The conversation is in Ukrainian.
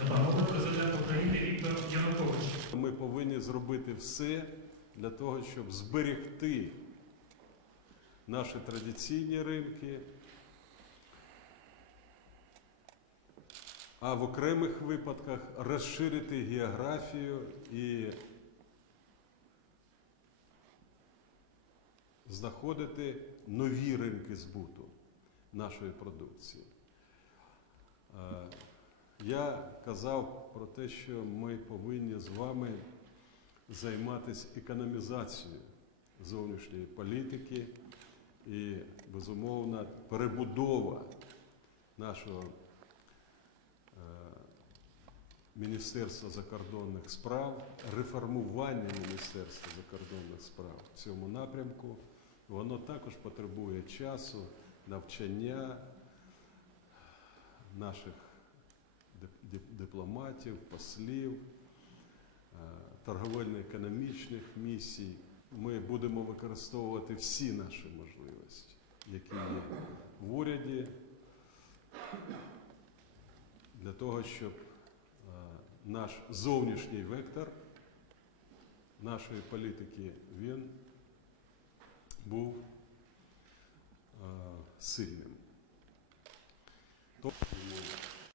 допомогли президент України Віктор Янукович. Ми повинні зробити все для того, щоб зберегти наші традиційні ринки, а в окремих випадках розширити географію і знаходити нові ринки збуту нашої продукції. Я казав про те, що ми повинні з вами займатися економізацією зовнішньої політики і, безумовно, перебудова нашого е, Міністерства закордонних справ, реформування Міністерства закордонних справ в цьому напрямку, воно також потребує часу, навчання наших дипломатів, послів, е, торговельно-економічних місій. Ми будемо використовувати всі наші можливості, які є в уряді, для того, щоб е, наш зовнішній вектор нашої політики він був е, сильним. Тому